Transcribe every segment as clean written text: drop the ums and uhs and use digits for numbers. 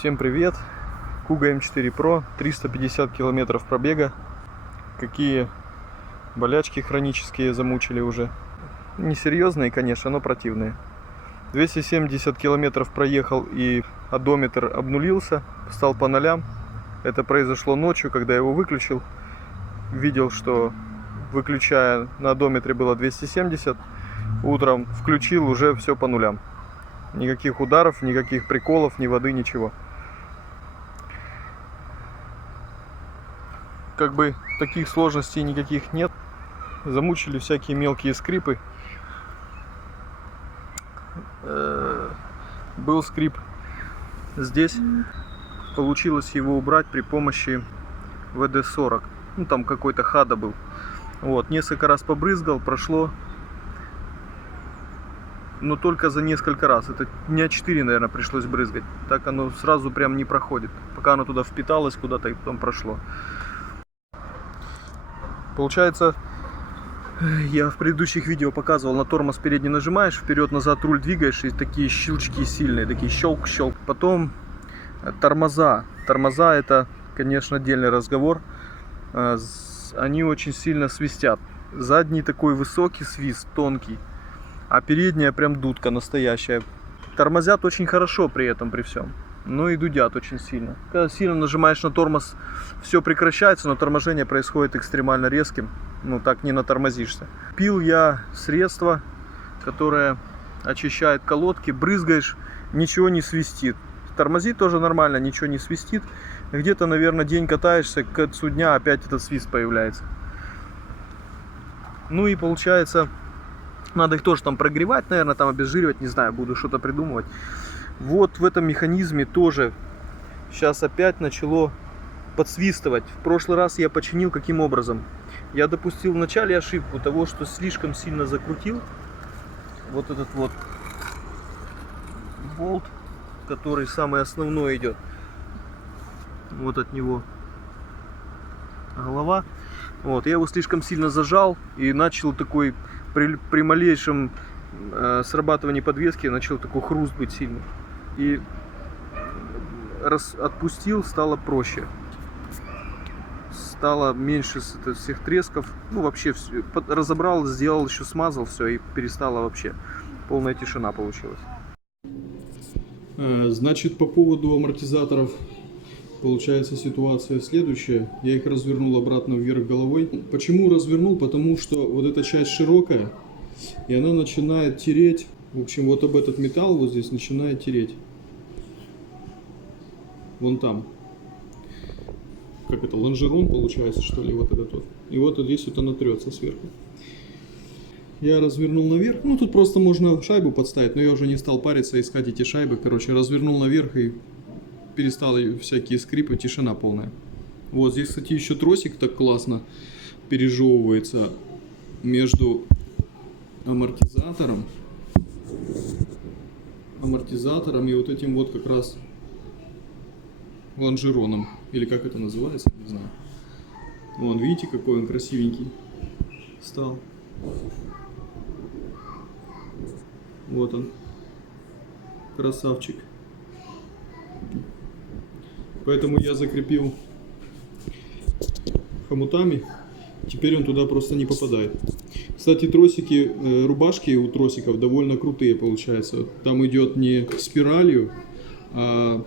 Всем привет! Kuga M4 Pro, 350 километров пробега. Какие болячки хронические замучили уже. Несерьезные, конечно, но противные. 270 километров проехал и одометр обнулился, стал по нолям. Это произошло ночью, когда я его выключил. Видел, что выключая на одометре было 270. Утром включил, уже все по нулям. Никаких ударов, никаких приколов, ни воды, ничего. Как бы таких сложностей никаких нет. Замучили всякие мелкие скрипы. Был скрип здесь. Получилось его убрать при помощи ВД-40. Ну, там какой-то хада был. Вот, несколько раз побрызгал, прошло. Но только за несколько раз. Это дня 4, наверное, пришлось брызгать. Так оно сразу прям не проходит. Пока оно туда впиталось куда-то и потом прошло. Получается, я в предыдущих видео показывал, на тормоз передний нажимаешь, вперед-назад руль двигаешь, и такие щелчки сильные, такие щелк-щелк. Потом тормоза. Тормоза — это, конечно, отдельный разговор. Они очень сильно свистят. Задний такой высокий свист, тонкий. А передняя прям дудка настоящая. Тормозят очень хорошо при этом, при всем. Но и дудят очень сильно. Когда сильно нажимаешь на тормоз, все прекращается, но торможение происходит экстремально резким. Ну, так не натормозишься. Пил я средство, которое очищает колодки. Брызгаешь, ничего не свистит. Тормозит тоже нормально, ничего не свистит. Где-то, наверное, день катаешься, к концу дня опять этот свист появляется. Ну и получается, надо их тоже там прогревать, наверное, там обезжиривать, не знаю, буду что-то придумывать. Вот в этом механизме тоже сейчас опять начало подсвистывать. В прошлый раз я починил каким образом? Я допустил вначале ошибку того, что слишком сильно закрутил вот этот вот болт, который самый основной идет. Вот от него голова. Вот, я его слишком сильно зажал и начал такой при малейшем срабатывании подвески начал такой хруст быть сильный. И отпустил, стало проще. Стало меньше всех тресков. Ну, вообще, разобрал, сделал, еще смазал все и перестало вообще. Полная тишина получилась. Значит, по поводу амортизаторов получается ситуация следующая. Я их развернул обратно вверх головой. Почему развернул? Потому что вот эта часть широкая, и она начинает тереть. В общем, вот об этот металл вот здесь начинает тереть. Вон там. Как это, лонжерон получается, что ли, вот этот вот. И вот здесь вот она трется сверху. Я развернул наверх. Ну, тут просто можно шайбу подставить, но я уже не стал париться, искать эти шайбы. Короче, развернул наверх и перестал всякие скрипы, тишина полная. Вот здесь, кстати, еще тросик так классно пережевывается между амортизатором и вот этим вот как раз лонжероном, или как это называется, не знаю. Вон, видите, какой он красивенький стал. Вот он, красавчик. Поэтому я закрепил хомутами. Теперь он туда просто не попадает. Кстати, тросики, рубашки у тросиков довольно крутые получаются. Там идет не спиралью, а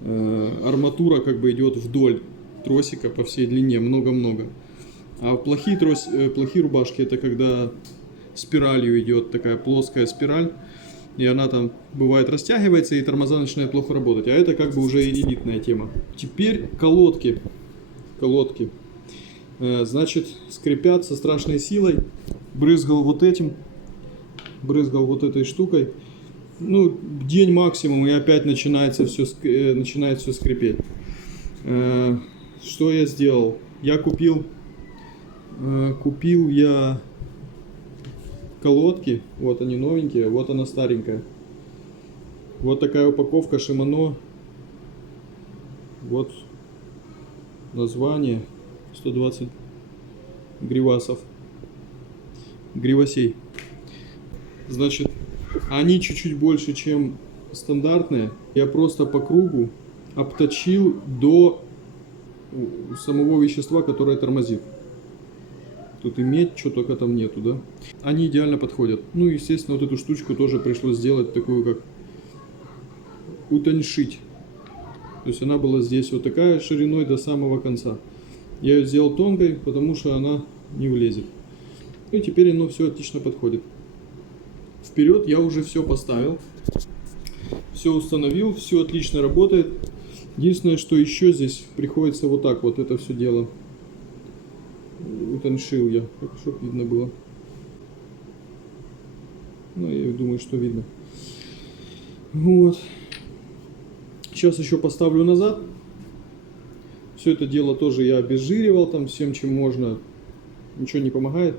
арматура как бы идет вдоль тросика по всей длине, много-много. А плохие рубашки — это когда спиралью идет такая плоская спираль, и она там бывает растягивается, и тормоза начинают плохо работать. А это как бы уже элитная тема. Теперь колодки. Значит, скрипят со страшной силой. Брызгал вот этой штукой. Ну, день максимум, и опять начинает все скрипеть. Что я сделал? Я купил я колодки. Вот они новенькие, вот она старенькая. Вот такая упаковка Shimano. Вот название. 120 гривасей. Значит, они чуть-чуть больше, чем стандартные. Я просто по кругу обточил до самого вещества, которое тормозит. Тут и медь, что только там нету, да? Они идеально подходят. Ну, естественно, вот эту штучку тоже пришлось сделать такую, как утоньшить. То есть она была здесь вот такая шириной до самого конца. Я ее сделал тонкой, потому что она не влезет. И теперь оно все отлично подходит. Вперед я уже все поставил. Все установил, все отлично работает. Единственное, что еще здесь приходится вот так вот это все дело утоншил я, чтобы видно было. Ну, я думаю, что видно. Вот. Сейчас еще поставлю назад. Все это дело тоже я обезжиривал там всем, чем можно. Ничего не помогает.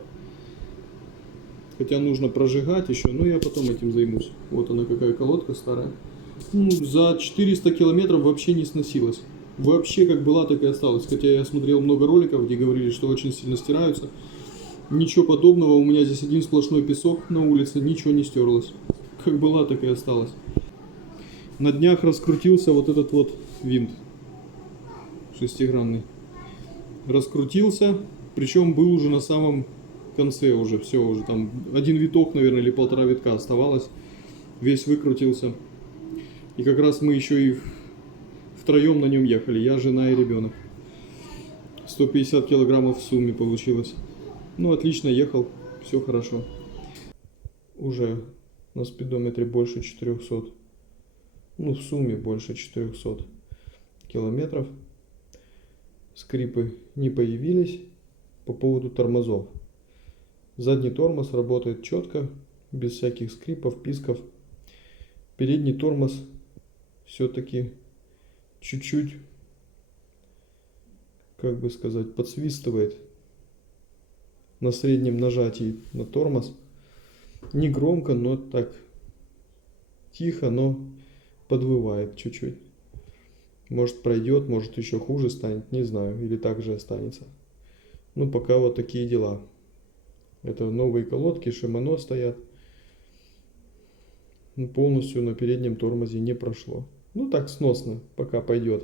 Хотя нужно прожигать еще, но я потом этим займусь. Вот она какая колодка старая. Ну, за 400 километров вообще не сносилась. Вообще как была, так и осталась. Хотя я смотрел много роликов, где говорили, что очень сильно стираются. Ничего подобного. У меня здесь один сплошной песок на улице. Ничего не стерлось. Как была, так и осталась. На днях раскрутился вот этот вот винт. Шестигранный. Раскрутился. Причем был уже на самом конце уже. Все уже там. Один виток, наверное, или полтора витка оставалось. Весь выкрутился. И как раз мы еще и втроем на нем ехали. Я, жена и ребенок. 150 килограммов в сумме получилось. Ну, отлично ехал. Все хорошо. Уже на спидометре больше 400. Ну, в сумме больше 400 километров. Скрипы не появились. По поводу тормозов. Задний тормоз работает четко. Без всяких скрипов, писков. Передний тормоз все-таки чуть-чуть, как бы сказать, подсвистывает на среднем нажатии на тормоз. Не громко, но так тихо, но подвывает чуть-чуть. Может пройдет, может еще хуже станет, не знаю, или так же останется. Ну, пока вот такие дела. Это новые колодки, Shimano стоят. Полностью на переднем тормозе не прошло. Ну так сносно, пока пойдет.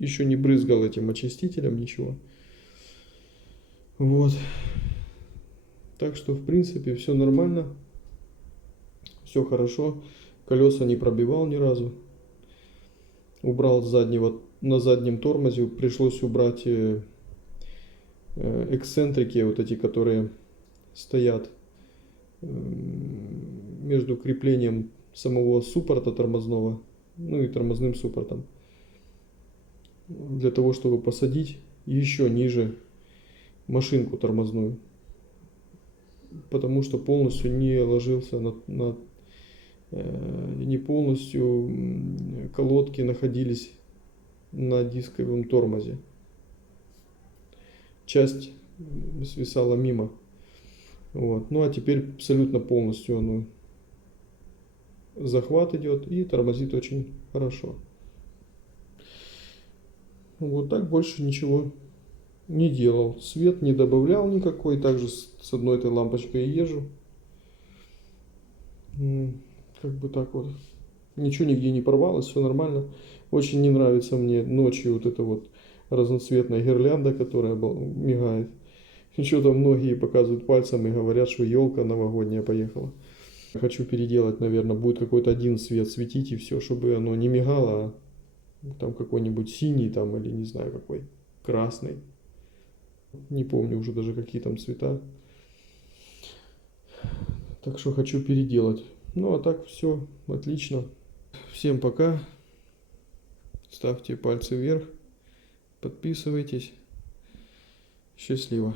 Еще не брызгал этим очистителем, ничего. Вот. Так что в принципе все нормально. Все хорошо. Колеса не пробивал ни разу. Убрал с заднего, на заднем тормозе. Пришлось убрать эксцентрики, вот эти, которые стоят между креплением самого суппорта тормозного, ну и тормозным суппортом, для того, чтобы посадить еще ниже машинку тормозную, потому что полностью не ложился не полностью колодки находились на дисковом тормозе. Часть свисала мимо. Вот. Ну а теперь абсолютно полностью оно захват идет и тормозит очень хорошо. Вот так больше ничего не делал. Свет не добавлял никакой. Также с одной этой лампочкой езжу. Как бы так вот. Ничего нигде не порвалось, все нормально. Очень не нравится мне ночью вот эта вот разноцветная гирлянда, которая мигает. Еще там многие показывают пальцем и говорят, что елка новогодняя поехала. Хочу переделать, наверное, будет какой-то один свет светить и все, чтобы оно не мигало, а там какой-нибудь синий там или не знаю какой, красный. Не помню уже даже какие там цвета. Так что хочу переделать. Ну а так все отлично. Всем пока. Ставьте пальцы вверх. Подписывайтесь. Счастливо.